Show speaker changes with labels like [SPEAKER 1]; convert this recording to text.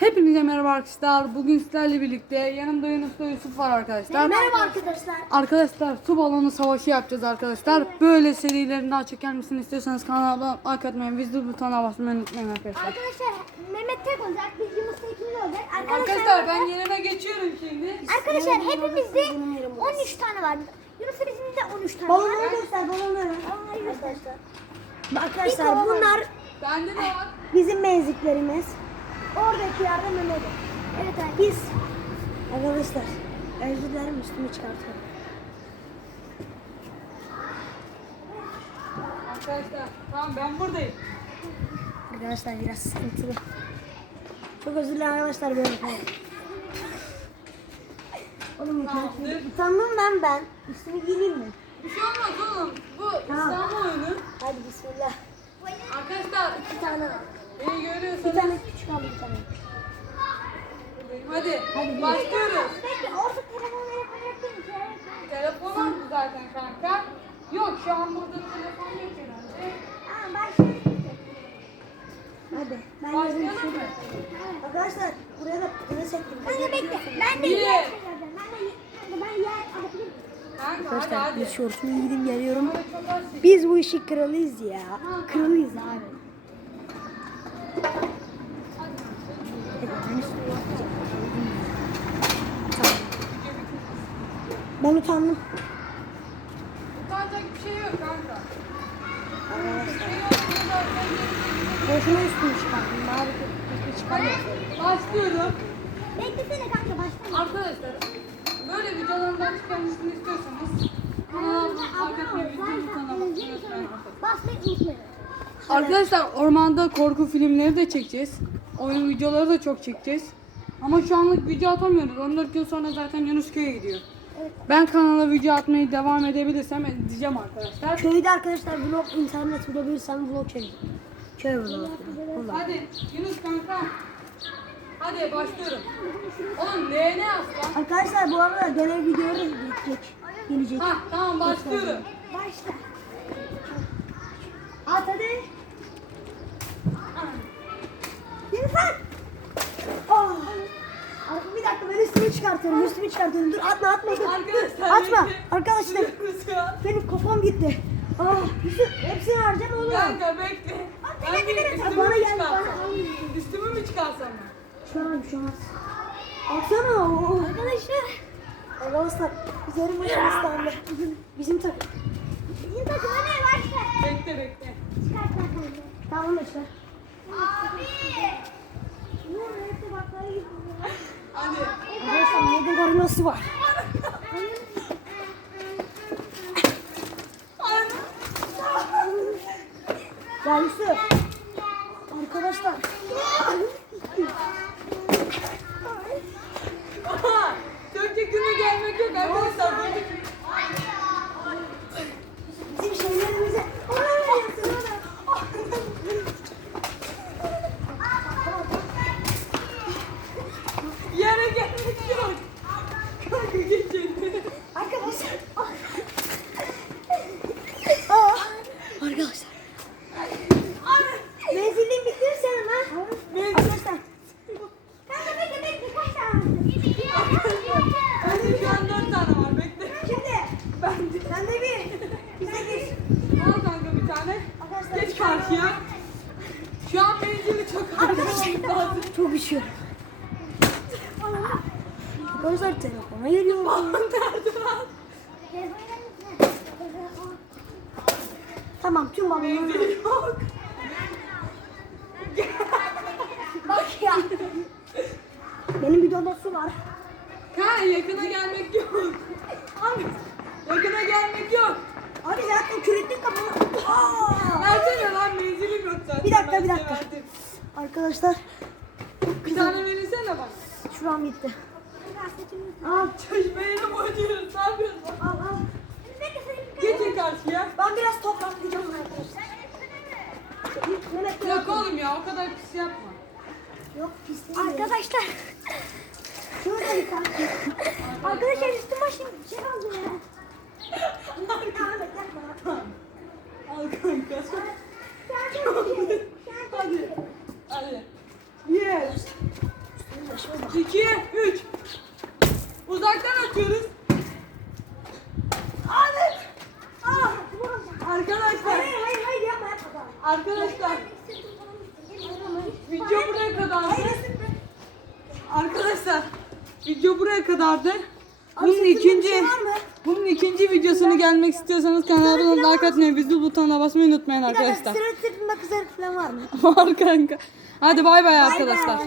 [SPEAKER 1] Hepinize merhaba arkadaşlar. Bugün sizlerle birlikte yanımda Yunus ve Yusuf var arkadaşlar.
[SPEAKER 2] Merhaba arkadaşlar.
[SPEAKER 1] Arkadaşlar su balonu savaşı yapacağız arkadaşlar. Böyle serilerin daha çok gelmesini istiyorsanız kanala like atmayı, video butonuna basmayı unutmayın arkadaşlar.
[SPEAKER 2] Arkadaşlar Mehmet tek olacak. Biz Yunus'la ikimiz olacak.
[SPEAKER 1] Arkadaşlar ben yerime geçiyorum şimdi.
[SPEAKER 2] Arkadaşlar hepimizde 13 tane var. Yunus'la bizim de 13 tane var.
[SPEAKER 3] Balonları göster balonları.
[SPEAKER 2] Arkadaşlar.
[SPEAKER 3] Arkadaşlar bunlar
[SPEAKER 1] Bende de var.
[SPEAKER 3] bizim menziklerimiz. Oradaki yerde Mehmet.
[SPEAKER 2] Evet arkadaşlar.
[SPEAKER 3] Biz arkadaşlar özür dilerim üstümü çıkartıyorum.
[SPEAKER 1] Arkadaşlar tamam ben buradayım.
[SPEAKER 3] Arkadaşlar biraz sıkıntılı. Çok özür dilerim arkadaşlar böyle falan. Oğlum
[SPEAKER 1] Tamamdır.
[SPEAKER 3] utandım lan ben. Üstümü giyeyim mi?
[SPEAKER 1] Bir şey olmaz oğlum. Bu İstanbul oyunu.
[SPEAKER 3] Hadi bismillah.
[SPEAKER 1] Arkadaşlar
[SPEAKER 3] Bir tane var. Bir tane küçük aldım bir tane.
[SPEAKER 1] hadi,
[SPEAKER 3] Hadi.
[SPEAKER 1] başlıyoruz.
[SPEAKER 2] Bekle orta telefon verip verebilir misin?
[SPEAKER 1] Telefon aldı zaten kanka. Yok şu an burada telefon yok herhalde.
[SPEAKER 2] Tamam başlıyoruz.
[SPEAKER 3] Hadi. Ben
[SPEAKER 1] Başlayalım
[SPEAKER 3] yazayım
[SPEAKER 1] mı?
[SPEAKER 3] Arkadaşlar buraya da bunu çektim.
[SPEAKER 2] Ben de bekle. Ben de yer çekeceğim. Ben de ben yer alabilir miyim?
[SPEAKER 1] Kanka hadi
[SPEAKER 3] Arkadaşlar bir şortumu giydim geliyorum. Biz bu işi kralıyız ya. Kralıyız abi. Ben utandım.
[SPEAKER 1] Utanacak bir şey yok kanka. Bir
[SPEAKER 3] Boşuna üstümü çıkarttım. Bari üstümü çıkarttım.
[SPEAKER 1] Başlıyorum.
[SPEAKER 2] Beklesene kanka başlama.
[SPEAKER 1] Arkadaşlar böyle videolardan çıkarmasını istiyorsanız kanalıma abone olmayı, video butonuna basmayı unutmayın.
[SPEAKER 2] Basmayı unutmayın.
[SPEAKER 1] Arkadaşlar ormanda korku filmleri de çekeceğiz. Oyun videoları da çok çekeceğiz. Ama şu anlık video atamıyoruz. 14 gün sonra zaten Yunus köye gidiyor. Ben kanala video atmayı devam edebilirsem edeceğim arkadaşlar.
[SPEAKER 3] Köyde arkadaşlar vlog internet bulabilirsem vlog çekeceğim. Köy vlogu. Vlog.
[SPEAKER 1] Hadi Yunus kanka. Hadi başlıyorum. Oğlum leğene aslan.
[SPEAKER 3] Arkadaşlar bu arada genel videoları gelecek. Gelecek.
[SPEAKER 1] Ha tamam başlıyorum.
[SPEAKER 2] Başla.
[SPEAKER 3] At hadi.
[SPEAKER 2] Yunus'a.
[SPEAKER 3] Oh. Ar- Bir dakika ben üstümü çıkartıyorum. Üstümü çıkartıyorum. Dur atma atma. Dur.
[SPEAKER 1] Arkadaşlar
[SPEAKER 3] Atma. Arkadaşlar benim kafam gitti. Ah, Yusuf hepsini harcama oğlum.
[SPEAKER 1] Kanka bekle. Ben bir üstümü
[SPEAKER 3] Bana
[SPEAKER 1] mü
[SPEAKER 3] gel,
[SPEAKER 1] çıkarsam? Üstümü mü çıkarsam?
[SPEAKER 3] Şu an şu an. Baksana o.
[SPEAKER 2] Arkadaşlar.
[SPEAKER 3] Arkadaşlar üzerim başım ıslandı. Bizim takım.
[SPEAKER 2] Bizim takım hadi başla.
[SPEAKER 1] Bekle bekle.
[SPEAKER 2] Çıkart kanka.
[SPEAKER 3] Tamam da çıkar.
[SPEAKER 2] Abi. Bu nerede bakları gidiyor.
[SPEAKER 1] Hadi.
[SPEAKER 3] Karnası var. Ya Yusuf. Arkadaşlar.
[SPEAKER 1] Aha, Çok yakına gelmek yok arkadaşlar. Böyle-
[SPEAKER 3] Bizim şeylerimize.
[SPEAKER 1] Yere gelmek yok. Kanka geçin.
[SPEAKER 3] Arkadaşlar. Aa, Arkadaşlar. Menzilliğin bitirsen hemen. Arkadaşlar.
[SPEAKER 2] Kanka bekle bekle kaç tane?
[SPEAKER 1] Bende şu an dört tane var. Bekle.
[SPEAKER 3] Şimdi.
[SPEAKER 1] Bende.
[SPEAKER 3] Sen de bir. Bize bir.
[SPEAKER 1] Al kanka bir tane.
[SPEAKER 3] Arkadaşlar.
[SPEAKER 1] Geç karşıya. Şu an menzili çok harcamamız lazım.
[SPEAKER 3] Çok üşüyorum. Arkadaşlar telefona geliyor. Tamam tüm balonları. Bak ya. Benim bidonda su var.
[SPEAKER 1] Kanka yakına gelmek yok. Abi yakına gelmek yok.
[SPEAKER 3] Abi zaten kürettin kafamı. Aa!
[SPEAKER 1] Versene lan menzilim yok zaten.
[SPEAKER 3] Bir dakika, bir dakika.
[SPEAKER 1] verdim.
[SPEAKER 3] Arkadaşlar
[SPEAKER 1] Bir tane verirsene bak.
[SPEAKER 3] şuram gitti.
[SPEAKER 1] Al çeşmeye mi boyuyoruz? Ne yapıyorsun?
[SPEAKER 3] Al al.
[SPEAKER 1] Geçin karşıya.
[SPEAKER 3] Ben biraz topraklayacağım arkadaşlar.
[SPEAKER 1] Yok oğlum ya o kadar pis yapma.
[SPEAKER 3] Yok pisliği yok.
[SPEAKER 2] Arkadaşlar.
[SPEAKER 3] Şurada bir tane.
[SPEAKER 2] Arkadaşlar üstüm başım bir şey oldu ya.
[SPEAKER 3] Ahmet yapma.
[SPEAKER 1] Al kanka.
[SPEAKER 2] Sen de-
[SPEAKER 1] Hadi. Hadi. Bir. 2, 3. Uzaktan atıyoruz. Ahmet. Ah. Arkadaşlar.
[SPEAKER 3] Hayır hayır hayır yapma yapma.
[SPEAKER 1] Arkadaşlar. Video buraya kadardı. Arkadaşlar. Video buraya kadardı. Bunun ikinci
[SPEAKER 3] şey
[SPEAKER 1] bunun ikinci videosunu gelmek istiyorsanız kanalıma like atmayı, zil butonuna basmayı unutmayın arkadaşlar.
[SPEAKER 3] sıra sırtında kızar falan var mı?
[SPEAKER 1] Var kanka. Hadi bay bay.
[SPEAKER 2] Arkadaşlar.